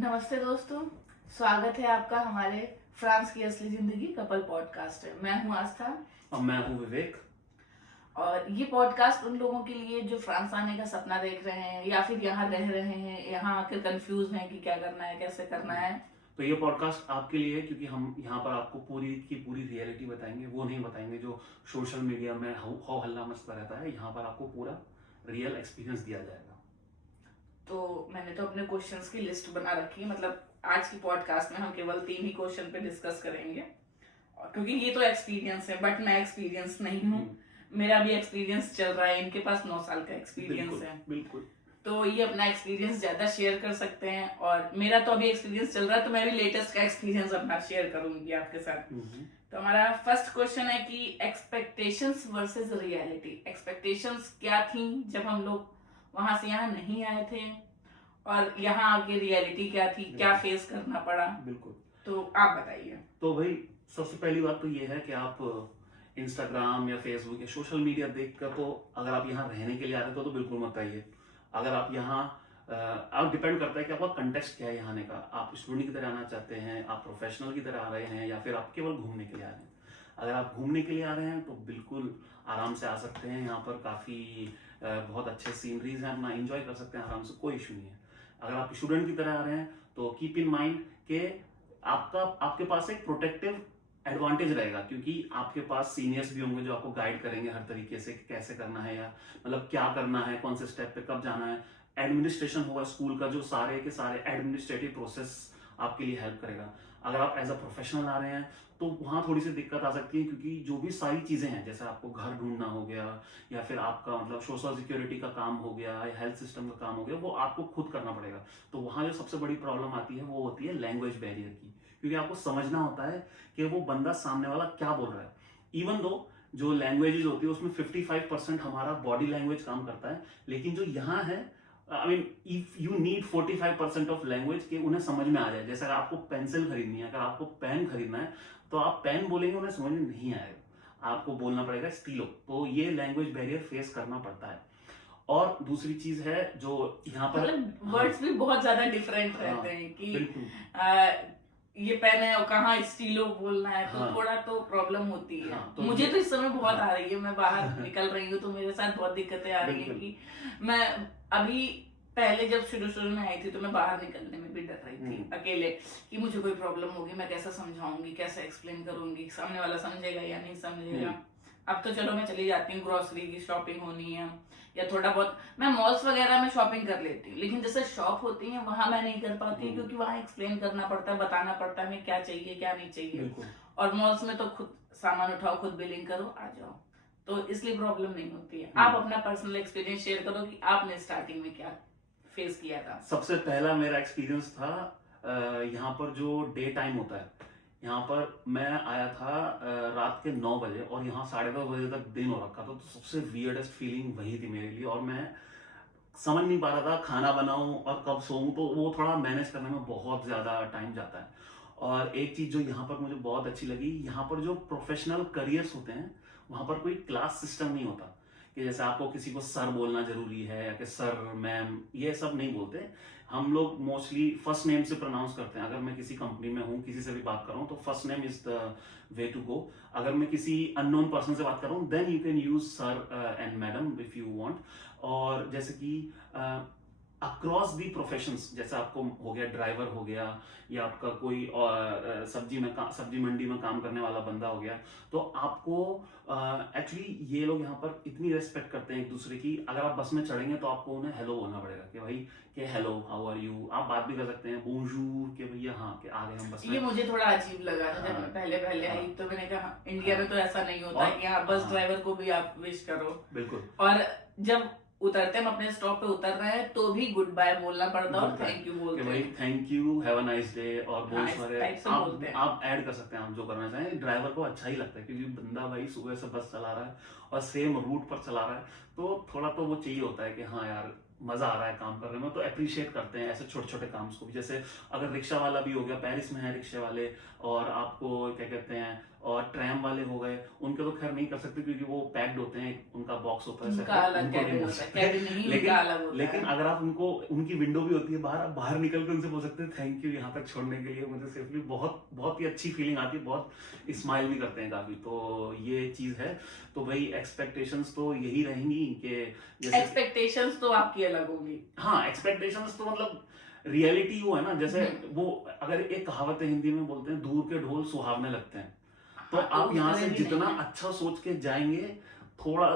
नमस्ते दोस्तों, स्वागत है आपका हमारे फ्रांस की असली जिंदगी कपल पॉडकास्ट है। मैं हूं आस्था और मैं हूँ विवेक। और ये पॉडकास्ट उन लोगों के लिए जो फ्रांस आने का सपना देख रहे हैं या फिर यहाँ रह रहे हैं, यहाँ आकर कंफ्यूज हैं कि क्या करना है, कैसे करना है। तो ये पॉडकास्ट आपके लिए है क्योंकि हम यहाँ पर आपको पूरी की पूरी रियलिटी बताएंगे, वो नहीं बताएंगे जो सोशल मीडिया में हो हल्ला मचता रहता है। यहाँ पर आपको पूरा रियल एक्सपीरियंस दिया जाएगा। तो मैंने तो अपने क्वेश्चंस की लिस्ट बना रखी है। मतलब आज की पॉडकास्ट में हम केवल 3 ही क्वेश्चन पे डिस्कस करेंगे, और क्योंकि ये तो एक्सपीरियंस है, बट मैं एक्सपीरियंस नहीं हूँ। मेरा भी एक्सपीरियंस चल रहा है, इनके पास 9 साल का एक्सपीरियंस है। बिल्कुल। तो ये अपना एक्सपीरियंस ज्यादा शेयर कर सकते हैं, और मेरा तो अभी एक्सपीरियंस चल रहा है, तो मैं भी लेटेस्ट का एक्सपीरियंस अपना शेयर करूंगी आपके साथ। तो हमारा फर्स्ट क्वेश्चन है कि एक्सपेक्टेशंस वर्सेस रियलिटी। एक्सपेक्टेशंस क्या थी जब हम लोग वहां से यहाँ नहीं आए थे, और यहाँ आके रियलिटी क्या थी, क्या फेस करना पड़ा। बिल्कुल। तो आप बताइए। तो भाई सबसे पहली बात तो ये है कि आप इंस्टाग्राम या फेसबुक या सोशल मीडिया देखकर तो अगर आप यहाँ रहने के लिए आ रहे हो तो बिल्कुल मत आइए। अगर आप यहाँ आप डिपेंड करता है कि आपका कंटेक्स्ट क्या है यहाँ आने का। आप स्टूडेंट की तरह आना चाहते हैं, आप प्रोफेशनल की तरह आ रहे हैं, या फिर आप केवल घूमने के लिए आ रहे हैं। अगर आप घूमने के लिए आ रहे हैं तो बिल्कुल आराम से आ सकते हैं। यहाँ पर काफ़ी बहुत अच्छे सीनरीज हैं, अपना एंजॉय कर सकते हैं आराम से, कोई इशू नहीं है। अगर आप स्टूडेंट की तरह आ रहे हैं तो कीप इन माइंड कि आपके पास एक प्रोटेक्टिव एडवांटेज रहेगा, क्योंकि आपके पास सीनियर्स भी होंगे जो आपको गाइड करेंगे हर तरीके से कि कैसे करना है, या मतलब क्या करना है, कौन से स्टेप पे कब जाना है। एडमिनिस्ट्रेशन होगा स्कूल का, जो सारे के सारे एडमिनिस्ट्रेटिव प्रोसेस आपके लिए हेल्प करेगा। अगर आप एज अ प्रोफेशनल आ रहे हैं तो वहाँ थोड़ी सी दिक्कत आ सकती है, क्योंकि जो भी सारी चीज़ें हैं, जैसे आपको घर ढूंढना हो गया, या फिर आपका मतलब सोशल सिक्योरिटी का काम हो गया, या हेल्थ सिस्टम का काम हो गया, वो आपको खुद करना पड़ेगा। तो वहाँ जो सबसे बड़ी प्रॉब्लम आती है वो होती है लैंग्वेज बैरियर की, क्योंकि आपको समझना होता है कि वो बंदा सामने वाला क्या बोल रहा है। इवन दो जो लैंग्वेजेस होती है उसमें 55% हमारा बॉडी लैंग्वेज काम करता है, लेकिन जो यहाँ है I mean if you need 45% of language के उन्हें समझ में आ जाए। जैसे अगर आपको पेंसिल खरीदनी है, अगर आपको पेन खरीदना है, तो आप पेन बोलेंगे उन्हें समझ में नहीं आएगा, आपको बोलना पड़ेगा स्टीलो। तो ये लैंग्वेज बैरियर फेस करना पड़ता है। और दूसरी चीज है जो यहाँ पर मतलब वर्ड्स भी बहुत ज्यादा डिफरेंट रहते हैं कि ये पेन है और कहाँ स्टीलो बोलना है, तो थोड़ा तो प्रॉब्लम होती है। तो मुझे तो इस समय बहुत आ रही है, मैं बाहर निकल रही हूँ तो मेरे साथ बहुत दिक्कतें आ रही है कि मैं अभी पहले जब शुरू में आई थी तो मैं बाहर निकलने में भी डर रही थी अकेले, कि मुझे कोई प्रॉब्लम होगी, मैं कैसे समझाऊंगी, कैसे एक्सप्लेन करूंगी, सामने वाला समझेगा या नहीं समझेगा। अब तो चलो मैं चली जाती हूँ, ग्रोसरी की शॉपिंग होनी है या थोड़ा बहुत मैं मॉल्स वगैरह में शॉपिंग कर लेती हूँ, लेकिन जैसे शॉप होती है वहां मैं नहीं कर पाती, क्योंकि वहां एक्सप्लेन करना पड़ता है, बताना पड़ता है हमें क्या चाहिए क्या नहीं चाहिए। और मॉल्स में तो खुद सामान उठाओ, खुद बिलिंग करो, आ जाओ, तो इसलिए प्रॉब्लम नहीं होती है। आप अपना पर्सनल एक्सपीरियंस शेयर करो कि आपने स्टार्टिंग में क्या फेस किया था। सबसे पहला मेरा एक्सपीरियंस था यहाँ पर जो डे टाइम होता है। यहाँ पर मैं आया था रात के 9 बजे, और यहाँ 10:30 बजे तक दिन हो रखा था। तो सबसे वियर्डेस्ट फीलिंग वही थी मेरे लिए, और मैं समझ नहीं पा रहा था खाना बनाऊं और कब सोऊं। तो वो थोड़ा मैनेज करने में बहुत ज़्यादा टाइम जाता है। और एक चीज़ जो यहाँ पर मुझे बहुत अच्छी लगी, यहाँ पर जो प्रोफेशनल करियर्स होते हैं वहाँ पर कोई क्लास सिस्टम नहीं होता कि जैसे आपको किसी को सर बोलना जरूरी है, या कि सर मैम, ये सब नहीं बोलते। हम लोग मोस्टली फर्स्ट नेम से प्रोनाउंस करते हैं। अगर मैं किसी कंपनी में हूँ, किसी से भी बात कर रहा हूँ, तो first name is the way to go. अगर मैं किसी अननोन पर्सन से बात कर रहा हूँ, then you can use sir and madam if you want. और जैसे कि अक्रॉस दी प्रोफेशंस, जैसे आपको हो गया ड्राइवर हो गया, या आपका कोई सब्जी मंडी में काम करने वाला बंदा हो गया, तो आपको एक्चुअली ये लोग यहाँ पर इतनी रेस्पेक्ट करते हैं एक दूसरे की। अगर आप बस में चढ़ेंगे तो आपको उन्हें हेलो बोलना पड़ेगा कि भाई कि हेलो हाउ आर यू। आप बात भी कर सकते हैं बोंजूर के भैया, हाँ कि आ गए हम बस में। ये मुझे थोड़ा अजीब लगा था जब मैं पहले आई, तो मैंने कहा इंडिया में तो ऐसा नहीं होता है कि यहाँ बस ड्राइवर को भी आप विश करो। बिल्कुल। और जब उतरते हम अपने स्टॉप पे उतर रहे हैं तो भी गुड बाय बोलना पड़ता है और थैंक यू बोलते हैं। Thank you, have a nice day, और बहुत सारे आप ऐड कर सकते हैं, आप जो करना चाहें। ड्राइवर को अच्छा ही लगता है क्योंकि बंदा भाई सुबह से बस चला रहा है और सेम रूट पर चला रहा है, तो थोड़ा तो वो चाहिए होता है कि हाँ यार मजा आ रहा है काम करने में। तो अप्रिशिएट करते हैं ऐसे छोटे छोटे काम को भी। जैसे अगर रिक्शा वाला भी हो गया, पेरिस में है रिक्शे वाले, और आपको क्या कहते हैं और ट्रैम वाले हो गए, उनके तो खैर नहीं कर सकते क्योंकि वो पैक्ड होते हैं, उनका बॉक्स होता है, उनका अलग उनको नहीं कैबिन बोल होता है, सकते। कैबिन नहीं, उनका अलग होता लेकिन है। अगर आप उनको, उनकी विंडो भी होती है बाहर, आप बाहर निकल कर उनसे बोल सकते हैं थैंक यू यहाँ तक छोड़ने के लिए मुझे सेफली, बहुत बहुत ही अच्छी फीलिंग आती है, बहुत स्माइल भी करते हैं काफी, तो ये चीज है। तो भाई एक्सपेक्टेशंस तो यही रहेंगी कि जैसे एक्सपेक्टेशंस तो आपकी अलग होगी। हाँ, एक्सपेक्टेशंस तो मतलब रियलिटी वो है ना, जैसे वो अगर एक कहावत है हिंदी में बोलते हैं, दूर के ढोल सुहावने लगते हैं, तो हाँ, तो आप उस यहाँ तरह से भी जितना नहीं है। अच्छा सोच के जाएंगे, थोड़ा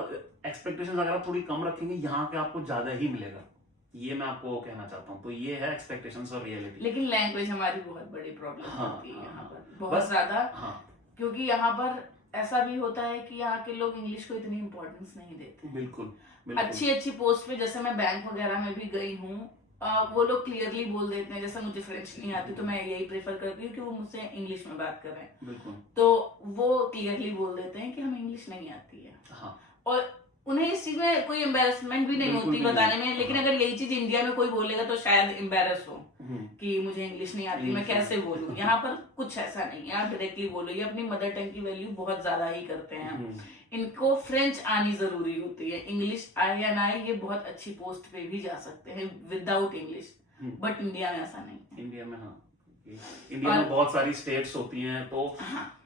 एक्सपेक्टेशंस अगर आप थोड़ी कम रखेंगे, यहाँ के आपको ज्यादा ही मिलेगा, ये मैं आपको कहना चाहता हूँ। तो ये है एक्सपेक्टेशंस और रियलिटी। लेकिन लैंग्वेज हमारी बहुत बड़ी प्रॉब्लम हाँ, होती है यहाँ हाँ, पर, बहुत बस ज्यादा। हाँ, क्योंकि यहाँ पर ऐसा भी होता है कि यहाँ के लोग इंग्लिश को इतनी इम्पोर्टेंस नहीं देते हैं। बिल्कुल बिल्कुल। अच्छी अच्छी पोस्ट पे, जैसे मैं बैंक वगैरह में भी गई हूँ, वो लोग क्लियरली बोल देते हैं, जैसे मुझे फ्रेंच नहीं आती तो मैं यही प्रेफर करती हूँ कि वो मुझसे इंग्लिश में बात करें, बिल्कुल। तो वो क्लियरली बोल देते हैं कि हमें इंग्लिश नहीं आती है। हाँ, और उन्हें इस चीज में कोई एम्बेरसमेंट भी नहीं बिल्कुल होती भी नहीं। बताने में, लेकिन हाँ। अगर यही चीज इंडिया में कोई बोलेगा तो शायद एम्बेरस हो कि मुझे इंग्लिश नहीं आती, मैं इंग्लिश कैसे बोलूं। यहाँ पर कुछ ऐसा नहीं है, आप डायरेक्टली बोलो, ये अपनी मदर टंग की वैल्यू बहुत ज्यादा ही करते हैं। इनको फ्रेंच आनी जरूरी होती है, इंग्लिश आए या ना आए, ये बहुत अच्छी पोस्ट पे भी जा सकते हैं विदाउट इंग्लिश, बट इंडिया में ऐसा नहीं है। इंडिया में हाँ, इंडिया में बहुत सारी स्टेट्स होती हैं, तो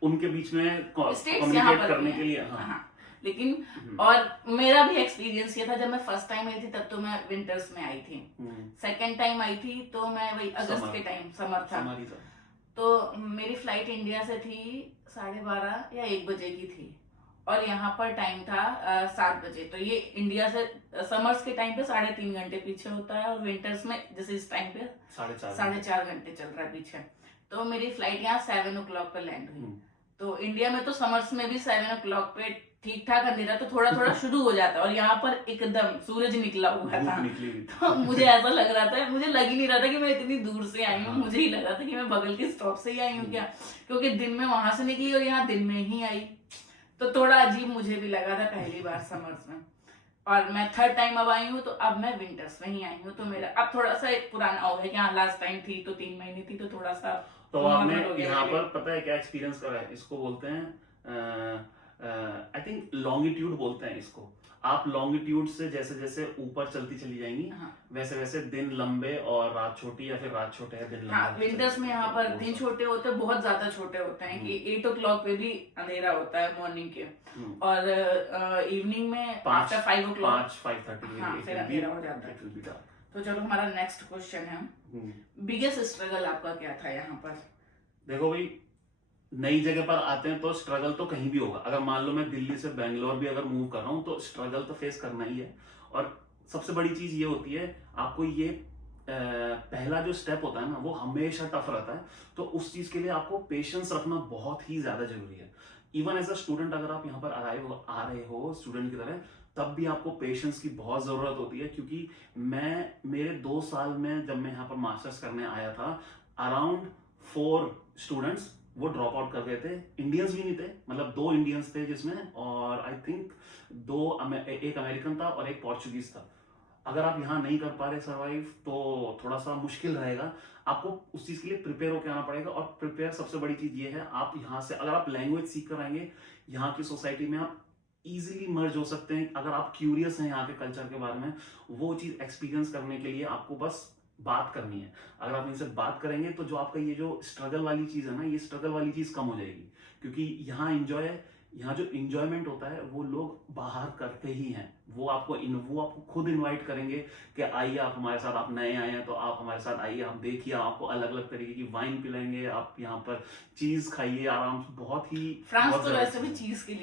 उनके बीच में कम्युनिकेट करने के लिए हाँ। लेकिन और मेरा भी एक्सपीरियंस ये था, जब मैं फर्स्ट टाइम आई थी तब तो मैं विंटर्स में आई थी, सेकंड टाइम आई थी तो मैं वही अगस्त के टाइम समर था, तो मेरी फ्लाइट इंडिया से थी 12:30 या 1 बजे की थी, और यहाँ पर टाइम था 7 बजे। तो ये इंडिया से समर्स के टाइम पे 3.5 घंटे पीछे होता है, और विंटर्स में जैसे इस टाइम पे 4.5 घंटे चल रहा है पीछे। तो मेरी फ्लाइट यहाँ 7 o'clock पे लैंड हुई। तो इंडिया में तो समर्स में भी 7 o'clock पे ठीक ठाक अंधेरा तो थोड़ा थोड़ा शुरू हो जाता है, और यहाँ पर एकदम सूरज निकला हुआ था। तो मुझे ऐसा लग रहा था, मुझे लग ही नहीं रहा था कि मैं इतनी दूर से आई हूँ, मुझे ही लग रहा था कि मैं बगल के स्टॉप से ही आई हूँ क्या, क्योंकि दिन में वहां से निकली और यहाँ दिन में ही आई। तो थोड़ा अजीब मुझे भी लगा था पहली बार समर्स में, और मैं थर्ड टाइम अब आई हूँ, तो अब मैं विंटर्स में ही आई हूँ। तो मेरा अब थोड़ा सा एक पुराना हो गया कि हाँ लास्ट टाइम थी तो 3 महीने थी, तो थोड़ा सा तो आपने यहाँ पर पता है क्या एक्सपीरियंस करा है, इसको बोलते हैं आई थिंक लॉन्गिट्यूड बोलते हैं इसको। आप लॉन्गिट्यूड से जैसे जैसे ऊपर चलती चली जाएंगी, वैसे वैसे दिन लंबे और रात छोटी, या फिर रात छोटे है दिन लंबे। हाँ, विंटर्स में यहाँ पर दिन छोटे होते हैं, बहुत ज्यादा छोटे होते हैं कि 8 o'clock पे भी अंधेरा होता है मॉर्निंग के, और इवनिंग में आफ्टर 5 o'clock 5:30 हाँ फिर अंधेरा हो जाता है। तो चलो हमारा नेक्स्ट क्वेश्चन है, बिगेस्ट स्ट्रगल आपका क्या था यहाँ पर? देखो भाई, नई जगह पर आते हैं तो स्ट्रगल तो कहीं भी होगा। अगर मान लो मैं दिल्ली से बेंगलोर भी अगर मूव कर रहा हूँ तो स्ट्रगल तो फेस करना ही है। और सबसे बड़ी चीज ये होती है, आपको ये पहला जो स्टेप होता है ना, वो हमेशा टफ रहता है। तो उस चीज के लिए आपको पेशेंस रखना बहुत ही ज्यादा जरूरी है। इवन एज अ स्टूडेंट अगर आप यहाँ पर आ रहे हो स्टूडेंट की तरह, तब भी आपको पेशेंस की बहुत जरूरत होती है। क्योंकि मेरे 2 साल में जब मैं यहाँ पर मास्टर्स करने आया था, अराउंड 4 स्टूडेंट्स वो ड्रॉप आउट कर गए थे। इंडियंस भी नहीं थे, मतलब 2 इंडियंस थे जिसमें, और आई थिंक एक अमेरिकन था और एक पोर्चुगीज था। अगर आप यहाँ नहीं कर पा रहे सर्वाइव, तो थोड़ा सा मुश्किल रहेगा। आपको उस चीज के लिए प्रिपेयर होकर आना पड़ेगा। और प्रिपेयर सबसे बड़ी चीज ये है, आप यहाँ से अगर आप लैंग्वेज सीख कर आएंगे, यहाँ की सोसाइटी में आप इजीली मर्ज हो सकते हैं। अगर आप क्यूरियस हैं यहाँ के कल्चर के बारे में, वो चीज एक्सपीरियंस करने के लिए आपको बस बात करनी है। अगर आप इनसे बात करेंगे तो जो आपका ये जो स्ट्रगल वाली चीज है ना, ये स्ट्रगल वाली चीज कम हो जाएगी। क्योंकि यहाँ जो इंजॉयमेंट होता है वो लोग बाहर करते ही हैं। वो आपको खुद इनवाइट करेंगे कि आइए आप हमारे साथ, आप नए आए हैं तो आप हमारे साथ आइए, आप देखिए, आपको अलग अलग तरीके की वाइन पिलाएंगे, आप यहाँ पर चीज खाइए आराम से। बहुत ही फ्रांस तो वैसे भी चीज के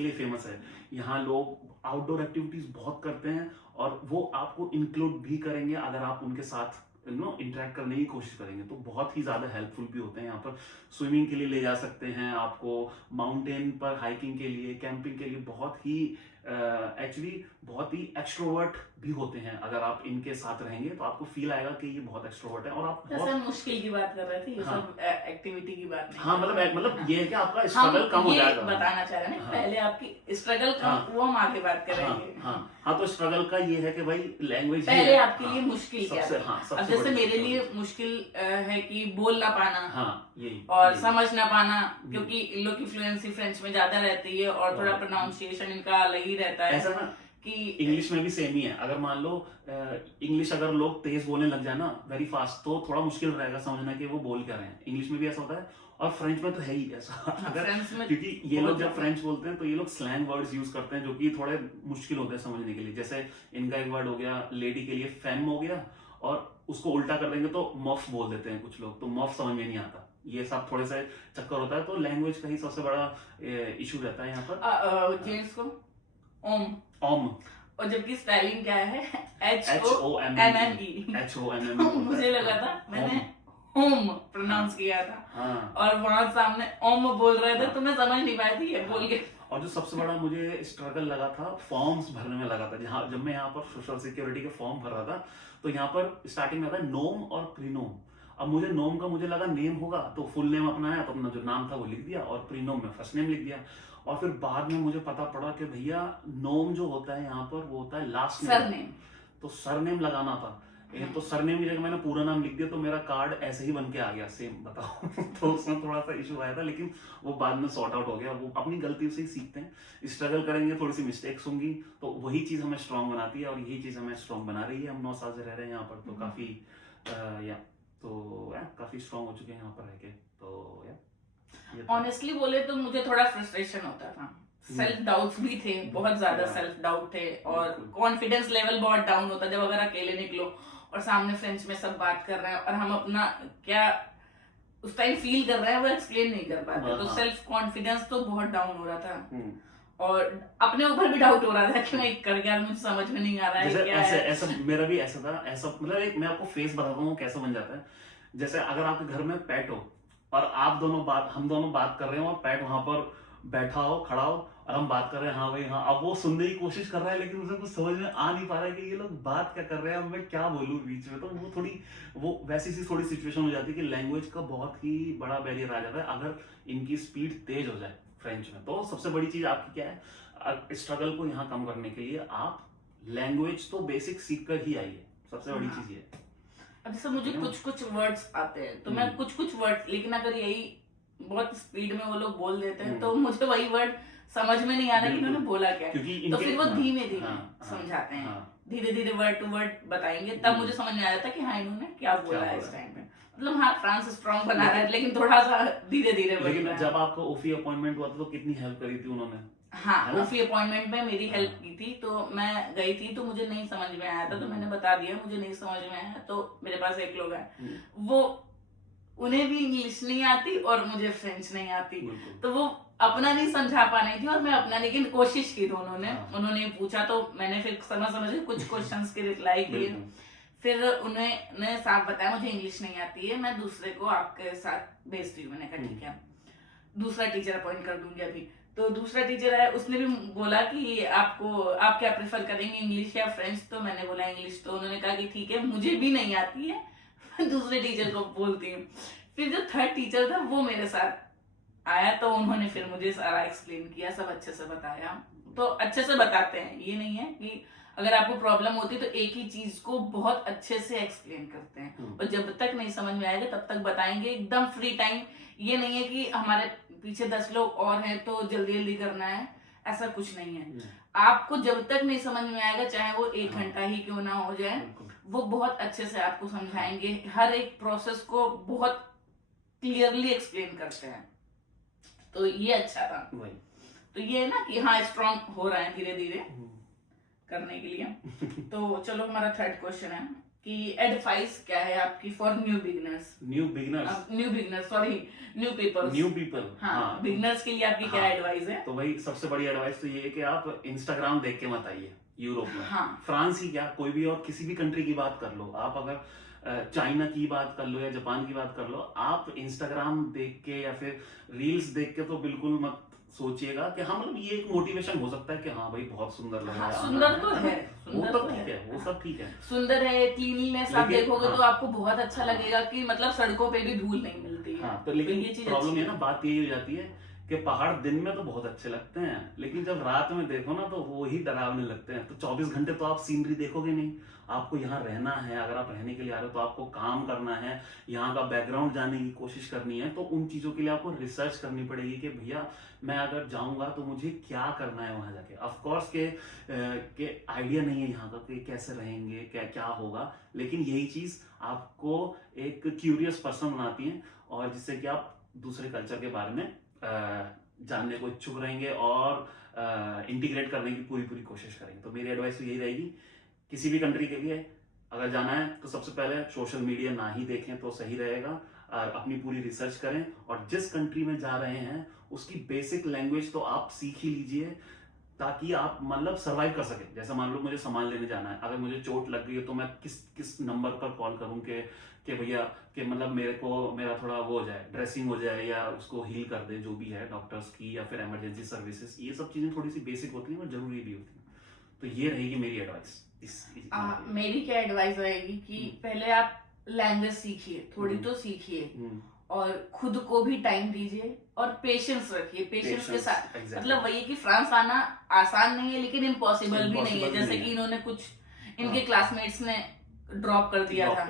लिए फेमस है। यहाँ लोग आउटडोर एक्टिविटीज बहुत करते हैं, और वो आपको इंक्लूड भी करेंगे अगर आप उनके साथ इंटरेक्ट करने की कोशिश करेंगे। तो बहुत ही ज्यादा हेल्पफुल भी होते हैं। यहाँ पर स्विमिंग के लिए ले जा सकते हैं आपको, माउंटेन पर हाइकिंग के लिए, कैंपिंग के लिए बहुत ही एक्चुअली बहुत ही एक्सट्रोवर्ट भी होते हैं। अगर आप इनके साथ रहेंगे तो आपको फील आएगा कि ये बहुत एक्सट्रोवर्ट है और आप तो बहुत सर मुश्किल की बात कर रहे थे, ये हाँ। सब एक्टिविटी की बात नहीं हाँ कर रहे थे। मतलब हाँ। ये है कि आपका स्ट्रगल कम हो ये जाएगा। बताना चाह रहे हैं ना, हाँ। पहले आपकी स्ट्रगल कम, हाँ। वो हम आगे बात हाँ करेंगे। हाँ तो स्ट्रगल का ये है कि भाई लैंग्वेज पहले आपके लिए मुश्किल क्या सबसे है? हाँ अब सबसे जैसे बड़ी मेरे struggle। लिए मुश्किल है कि बोल ना पाना हाँ यही और यही। समझ ना पाना, क्योंकि इन लोग की फ्लुएंसी फ्रेंच में ज्यादा रहती है और थोड़ा हाँ। प्रोनाउंसिएशन इनका अलग ही रहता है ऐसा ना कि इंग्लिश में भी सेम ही है। अगर मान लो इंग्लिश अगर लोग तेज बोलने लग जाए ना वेरी फास्ट, तो थोड़ा मुश्किल रहेगा समझना कि वो बोल क्या रहे हैं। इंग्लिश में भी ऐसा होता है और फ्रेंच में तो है ही ऐसा। अगर फ्रेंच में क्योंकि ये बहुत लोग जब ज्यादा। फ्रेंच बोलते हैं तो ये लोग स्लैंग वर्ड्स यूज करते हैं जो कि थोड़े मुश्किल होते हैं समझने के लिए। जैसे इनका एक वर्ड हो गया लेडी के लिए फेम हो गया, और उसको उल्टा कर देंगे तो मफ बोल देते हैं कुछ लोग, तो मफ समझ में नहीं आता। ये सब थोड़े से चक्कर होता है, तो लैंग्वेज का ही सबसे बड़ा इशू रहता है यहाँ पर। जेंट्स को ओम, ओम और जबकि स्पेलिंग क्या है HOMME HOMME। मुझे लगा था मैंने होम प्रोनाउंस किया था हाँ। और वहां सामने ओम बोल रहे थे हाँ। तो मैं समझ नहीं पाई थी ये बोल के। और जो सबसे बड़ा मुझे स्ट्रगल लगा था फॉर्म्स भरने में लगा था। जहाँ जब मैं यहाँ पर सोशल सिक्योरिटी के फॉर्म भर रहा था तो यहाँ पर स्टार्टिंग में आता है नोम और प्रीनोम। अब मुझे नोम का मुझे लगा नेम होगा, तो फुल नेम अपना है तो अपना जो नाम था वो लिख दिया, और प्रीनोम में फर्स्ट नेम लिख दिया। और फिर बाद में मुझे पता पड़ा कि भैया नोम जो होता है यहाँ पर वो होता है लास्ट सरनेम, तो सरनेम लगाना था। तो सरनेम की जगह मैंने पूरा नाम लिख दिया, तो मेरा कार्ड ऐसे ही बन के आ गया सेम, बताओ। तो उसमें थोड़ा सा इशू आया था, लेकिन वो बाद में सॉर्ट आउट हो गया। वो अपनी गलतियों से ही सीखते हैं। स्ट्रगल करेंगे, थोड़ी सी मिस्टेक्स होंगी, तो वही चीज हमें स्ट्रांग बनाती है, और यही चीज हमें स्ट्रांग बना रही है। हम 9 साल से रह रहे हैं यहाँ पर, तो काफी काफी स्ट्रांग हो चुके हैं यहाँ पर रह के। तो ऑनेस्टली बोले तो मुझे थोड़ा फ्रस्ट्रेशन होता था, सेल्फ डाउट्स भी थे, बहुत ज्यादा सेल्फ डाउट थे, और कॉन्फिडेंस लेवल बहुत डाउन होता जब अगर अकेले निकलो और सामने फ्रेंच में सब बात कर रहे हैं और हम अपना क्या उस टाइम फील कर रहे हैं वो एक्सप्लेन नहीं कर पाते, तो सेल्फ कॉन्फिडेंस तो बहुत डाउन हो रहा था। और अपने ऊपर भी डाउट हो रहा था कि मैं कर गया, मुझे समझ में नहीं आ रहा है क्या है। ऐसा मेरा भी ऐसा था। ऐसा मतलब मैं आपको फेस बताता हूँ कैसा बन जाता है। जैसे अगर आपके घर में पेट हो और हम दोनों बात कर रहे हो और पेट वहां पर बैठा हो, खड़ा हो, और हम बात कर रहे हैं, हाँ भाई हाँ, अब वो सुनने की कोशिश कर रहा है लेकिन उसे कुछ समझ में आ नहीं पा रहा है कि ये लोग बात क्या कर रहे हैं, अब मैं क्या बोलूं बीच में। तो वो वैसी सी थोड़ी सिचुएशन हो जाती है कि लैंग्वेज का बहुत ही बड़ा बैरियर आ जाता है। अगर इनकी स्पीड तेज हो जाए फ्रेंच में, तो सबसे बड़ी चीज आपकी क्या है, स्ट्रगल को यहाँ कम करने के लिए आप लैंग्वेज तो बेसिक सीख कर ही आइए, सबसे बड़ी चीज ये। अब जैसे मुझे कुछ वर्ड्स आते हैं तो मैं कुछ वर्ड्स, लेकिन अगर यही बहुत स्पीड में वो लोग बोल देते हैं तो मुझे वही वर्ड समझ में नहीं आ रहा कि उन्होंने बोला क्या, तो फिर वो धीमे धीमे समझाते हैं, धीरे धीरे वर्ड टू वर्ड बताएंगे, तब मुझे समझ में आ जाता कि हाँ इन्होंने क्या बोला है इस टाइम पे। मतलब हाँ फ्रांस स्ट्रॉन्ग बना रहा है, लेकिन थोड़ा सा धीरे धीरे बोल रहा है। जब आपका ओफी अपॉइंटमेंट हुआ था तो कितनी हेल्प करी थी उन्होंने? हाँ, ओफी अपॉइंटमेंट में मेरी हेल्प की थी, तो मैं गई थी तो मुझे नहीं समझ में आया था, तो मैंने बता दिया मुझे नहीं समझ में आया। तो मेरे पास एक लोग हैं, वो उन्हें भी इंग्लिश नहीं आती और मुझे फ्रेंच नहीं आती, तो वो अपना नहीं समझा पा रही थी और मैं अपना, लेकिन कोशिश की दोनों ने। उन्होंने पूछा तो मैंने फिर समझ कुछ क्वेश्चंस के रिप्लाई किए, फिर उन्होंने साफ बताया मुझे इंग्लिश नहीं आती है, मैं दूसरे को आपके साथ भेजती हूँ। मैंने कहा ठीक है, दूसरा टीचर अपॉइंट कर दूंगी अभी। तो दूसरा टीचर है, उसने भी बोला कि आप क्या प्रेफर करेंगे, इंग्लिश या फ्रेंच? तो मैंने बोला इंग्लिश। तो उन्होंने कहा कि ठीक है, मुझे भी नहीं आती है, दूसरे टीचर को बोलती हूँ। फिर जो थर्ड टीचर था वो मेरे साथ आया, तो उन्होंने फिर मुझे सारा एक्सप्लेन किया, सब अच्छे से बताया। तो अच्छे से बताते हैं, ये नहीं है कि अगर आपको प्रॉब्लम होती है तो एक ही चीज को बहुत अच्छे से एक्सप्लेन करते हैं, और जब तक नहीं समझ में आएगा तब तक बताएंगे, एकदम फ्री टाइम। ये नहीं है कि हमारे पीछे 10 लोग और हैं तो जल्दी जल्दी करना है, ऐसा कुछ नहीं है। आपको जब तक नहीं समझ में आएगा, चाहे वो 1 घंटा ही क्यों ना हो जाए, वो बहुत अच्छे से आपको समझाएंगे, हर एक प्रोसेस को बहुत क्लियरली एक्सप्लेन करते हैं। तो ये अच्छा था। तो ये है ना कि हाँ स्ट्रॉन्ग हो रहा है धीरे धीरे करने के लिए। तो चलो हमारा थर्ड क्वेश्चन है कि एडवाइस क्या है आपकी फॉर न्यू पीपल। हाँ, बिगिनर्स के लिए आपकी क्या एडवाइस है? तो भाई सबसे बड़ी एडवाइस तो ये है कि आप इंस्टाग्राम देख के मत आइए यूरोप में। हाँ। फ्रांस ही क्या, कोई भी और किसी भी कंट्री की बात कर लो आप, अगर चाइना की बात कर लो या जापान की बात कर लो, आप इंस्टाग्राम देख के या फिर रील्स देख के तो बिल्कुल मत सोचिएगा कि हाँ मतलब ये एक मोटिवेशन हो सकता है कि हाँ भाई बहुत सुंदर लग रहा है, सुंदर तो है, वो सुंदर तो तो ठीक है, वो सब ठीक है, सुंदर है, क्लीनलीनेस आप लेकिन देखोगे हाँ, तो आपको बहुत अच्छा लगेगा कि मतलब सड़कों पे भी धूल नहीं मिलती है। हाँ तो लेकिन ये चीज प्रॉब्लम अच्छी ये ना, बात यही हो जाती है कि पहाड़ दिन में तो बहुत अच्छे लगते हैं, लेकिन जब रात में देखो ना तो वो ही डरावने लगते हैं। तो 24 घंटे तो आप सीनरी देखोगे नहीं, आपको यहाँ रहना है, अगर आप रहने के लिए आ रहे हो तो आपको काम करना है, यहाँ का बैकग्राउंड जानने की कोशिश करनी है, तो उन चीज़ों के लिए आपको रिसर्च करनी पड़ेगी कि भैया मैं अगर जाऊँगा तो मुझे क्या करना है वहाँ जाके। ऑफकोर्स के आइडिया नहीं है यहाँ का कि कैसे रहेंगे, क्या क्या होगा, लेकिन यही चीज़ आपको एक क्यूरियस पर्सन बनाती है और जिससे कि आप दूसरे कल्चर के बारे में जानने को इच्छुक रहेंगे और इंटीग्रेट करने की पूरी पूरी कोशिश करेंगे। तो मेरी एडवाइस तो यही रहेगी, किसी भी कंट्री के लिए अगर जाना है तो सबसे पहले सोशल मीडिया ना ही देखें तो सही रहेगा, और अपनी पूरी रिसर्च करें, और जिस कंट्री में जा रहे हैं उसकी बेसिक लैंग्वेज तो आप सीख ही लीजिए ताकि आप मतलब सर्वाइव कर सकें। जैसे मान लो मुझे सामान लेने जाना है, अगर मुझे चोट लग गई है तो मैं किस नंबर पर कॉल करूं कि भैया कि मतलब मेरा थोड़ा वो हो जाए, ड्रेसिंग हो जाए या उसको हील कर दे, जो भी है डॉक्टर्स की या फिर इमरजेंसी सर्विसेज, ये सब चीज़ें थोड़ी सी बेसिक होती हैं और जरूरी भी होती हैं। तो ये रहेगी मेरी एडवाइस। मेरी क्या एडवाइस रहेगी कि पहले आप लैंग्वेज सीखिए, थोड़ी तो सीखिए, और खुद को भी टाइम दीजिए और पेशेंस रखिए। पेशेंस के साथ मतलब वही है कि फ्रांस आना आसान नहीं है लेकिन इम्पॉसिबल भी नहीं है। जैसे कि इन्होंने कुछ इनके क्लासमेट्स ने ड्रॉप कर दिया था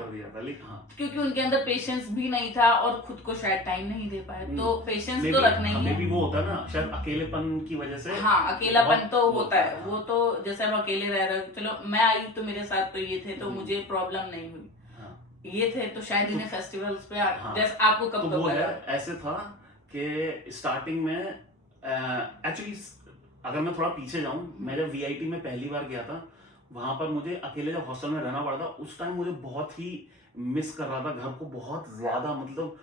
क्योंकि उनके अंदर पेशेंस भी नहीं था और खुद को शायद टाइम नहीं दे पाए। तो पेशेंस तो रखना ही है। भी वो होता है ना, शायद अकेलेपन की वजह से। हाँ, अकेलापन तो होता है। वो तो जैसे हम अकेले रह रहे, चलो मैं आई तो मेरे साथ तो ये थे तो मुझे प्रॉब्लम नहीं हुई, ये थे तो शायद इन्हें फेस्टिवल्स पे जैसे आपको कब तो वो है, ऐसे था कि स्टार्टिंग में एक्चुअली अगर मैं थोड़ा पीछे जाऊं, मैं जब वीआईटी में पहली बार गया था, वहां पर मुझे अकेले जब हॉस्टल में रहना पड़ा था, उस टाइम मुझे बहुत ही मिस कर रहा था घर को, बहुत ज्यादा। मतलब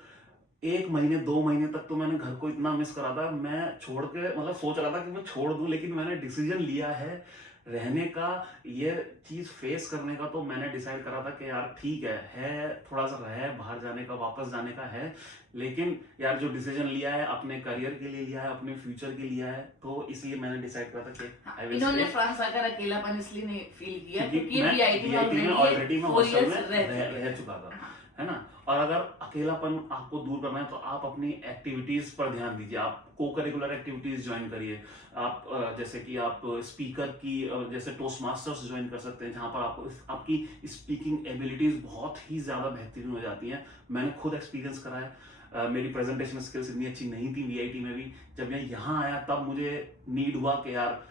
1 महीने 2 महीने तक तो मैंने घर को इतना मिस करा था, मैं छोड़ के मतलब सोच रहा था कि मैं छोड़ दूं, लेकिन मैंने डिसीजन लिया है रहने का, ये चीज फेस करने का। तो मैंने डिसाइड करा था कि यार ठीक है थोड़ा सा है बाहर जाने का, वापस जाने का है, लेकिन यार जो डिसीजन लिया है अपने करियर के लिए लिया है, अपने फ्यूचर के लिए लिया है, तो इसलिए मैंने डिसाइड करा था कि इन्होंने फ्रांस आकर अकेलापन इसलिए नहीं फील किया क्योंकि वीआईटी में ऑलरेडी मैं हॉस्टल में रह चुका था, है ना। और अगर अकेलापन आपको दूर करना है तो आप अपनी एक्टिविटीज पर ध्यान दीजिए, आप को करिकुलर एक्टिविटीज ज्वाइन करिए। आप जैसे कि आप स्पीकर की जैसे टोस्ट मास्टर्स ज्वाइन कर सकते हैं, जहां पर आपको आपकी स्पीकिंग एबिलिटीज बहुत ही ज्यादा बेहतरीन हो जाती हैं। मैंने खुद एक्सपीरियंस करा है, मेरी प्रेजेंटेशन स्किल्स इतनी अच्छी नहीं थी वीआईटी में भी, जब मैं यहाँ आया तब मुझे नीड हुआ कि यार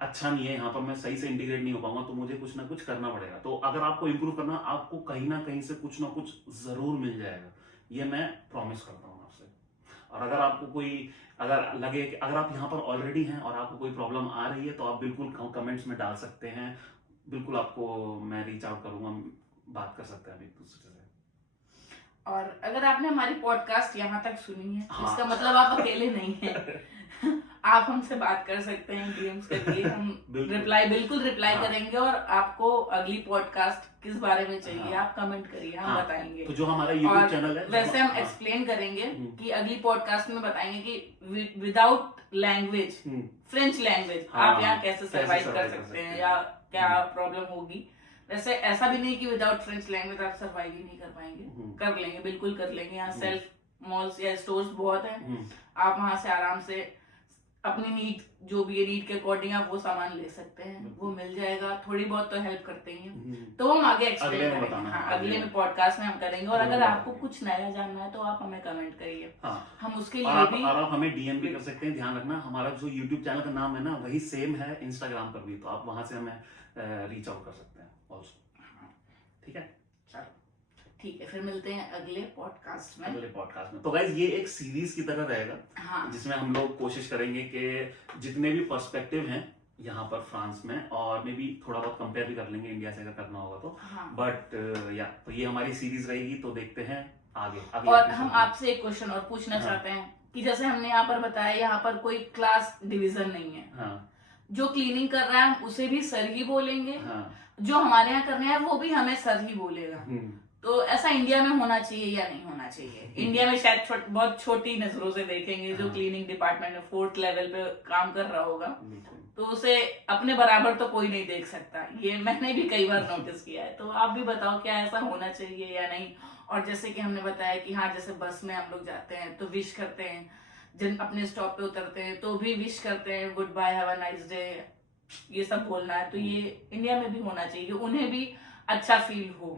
अच्छा नहीं है यहाँ पर, मैं सही से इंटीग्रेट नहीं हो पाऊंगा, तो मुझे कुछ ना कुछ करना पड़ेगा। तो अगर आपको इंप्रूव करना, आपको कहीं ना कहीं से कुछ ना कुछ जरूर मिल जाएगा, ये मैं प्रॉमिस करता हूँ आपसे। और अगर आपको कोई अगर लगे कि अगर आप यहाँ पर ऑलरेडी हैं और आपको कोई प्रॉब्लम आ रही है तो आप बिल्कुल कमेंट्स में डाल सकते हैं, बिल्कुल आपको मैं रीच आउट करूंगा, बात कर सकते हैं एक दूसरे से। और अगर आपने हमारी पॉडकास्ट यहाँ तक सुनी है, इसका मतलब आप अकेले नहीं हैं। आप हमसे बात कर सकते हैं डीएम्स करके, हम बिल्कुल रिप्लाई करेंगे। और आपको अगली पॉडकास्ट किस बारे में चाहिए आप कमेंट करिए, हम बताएंगे। तो जो हमारा यूट्यूब चैनल है वैसे हम एक्सप्लेन करेंगे कि अगली पॉडकास्ट में बताएंगे कि विदाउट लैंग्वेज, फ्रेंच लैंग्वेज आप यहाँ कैसे सर्वाइव कर सकते हैं या क्या प्रॉब्लम होगी। वैसे ऐसा भी नहीं कि विदाउट फ्रेंच लैंग्वेज आप सर्वाइव ही नहीं कर पाएंगे, कर लेंगे, बिल्कुल कर लेंगे। यहाँ सेल्फ मॉल्स या स्टोर्स बहुत हैं, आप वहां से आराम से अपनी नीड जो भी है, नीड के अकॉर्डिंग आप वो सामान ले सकते हैं, वो मिल जाएगा। थोड़ी बहुत तो हेल्प करते ही हैं, तो हम आगे एक्सप्लेन करेंगे। अगले में पॉडकास्ट में हम करेंगे। और अगर आपको कुछ नया जानना है तो आप हमें कमेंट करिए, हम उसके लिए भी, और आप हमें डीएम भी कर सकते हैं। ध्यान रखना हमारा जो यूट्यूब चैनल का नाम है ना, वही सेम है इंस्टाग्राम पर भी, तो आप वहां से हमें रीच आउट कर सकते हैं ऑल्सो। ठीक है, ठीक है, फिर मिलते हैं अगले पॉडकास्ट में। तो गाइस ये एक सीरीज की तरह रहेगा, जिसमें हम लोग कोशिश करेंगे कि जितने भी पर्सपेक्टिव हैं यहाँ पर फ्रांस में, और मे भी थोड़ा बहुत कंपेयर भी कर लेंगे इंडिया से अगर करना होगा तो, बट तो ये हमारी सीरीज रहेगी। तो देखते हैं आगे। और हम आपसे एक क्वेश्चन और पूछना चाहते हैं कि जैसे हमने यहाँ पर बताया, यहाँ पर कोई क्लास डिवीजन नहीं है। जो क्लीनिंग कर रहा है उसे भी सर ही बोलेंगे, जो हमारे यहाँ करने हैं वो भी हमें सर ही बोलेगा। तो ऐसा इंडिया में होना चाहिए या नहीं होना चाहिए? इंडिया में शायद बहुत छोटी नजरों से देखेंगे, जो क्लीनिंग डिपार्टमेंट में 4th लेवल पे काम कर रहा होगा, तो उसे अपने बराबर तो कोई नहीं देख सकता। ये मैंने भी कई बार नोटिस किया है। तो आप भी बताओ, क्या ऐसा होना चाहिए या नहीं? और जैसे कि हमने बताया कि हाँ, जैसे बस में हम लोग जाते हैं तो विश करते हैं, जिन अपने स्टॉप पे उतरते हैं तो भी विश करते हैं, good bye, have a nice day, ये सब बोलना है। तो ये इंडिया में भी होना चाहिए कि उन्हें भी अच्छा फील हो,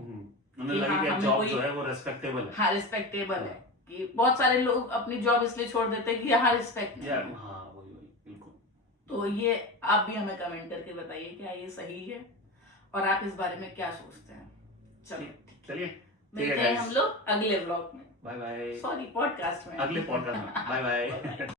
उन्हें लगे कि जॉब जो है वो रिस्पेक्टेबल है। हाँ, रिस्पेक्टेबल है। कि बहुत सारे लोग अपनी जॉब इसलिए छोड़ देते हैं कि यहाँ रिस्पेक्ट नहीं है। हाँ, वही बिल्कुल। तो ये आप भी हमें कमेंट करके बताइए, क्या ये सही है और आप इस बारे में क्या सोचते हैं। चलिए मिलते हैं हम लोग अगले व्लॉग में। Bye bye. सॉरी, पॉडकास्ट में। अगले पॉडकास्ट में। Bye bye.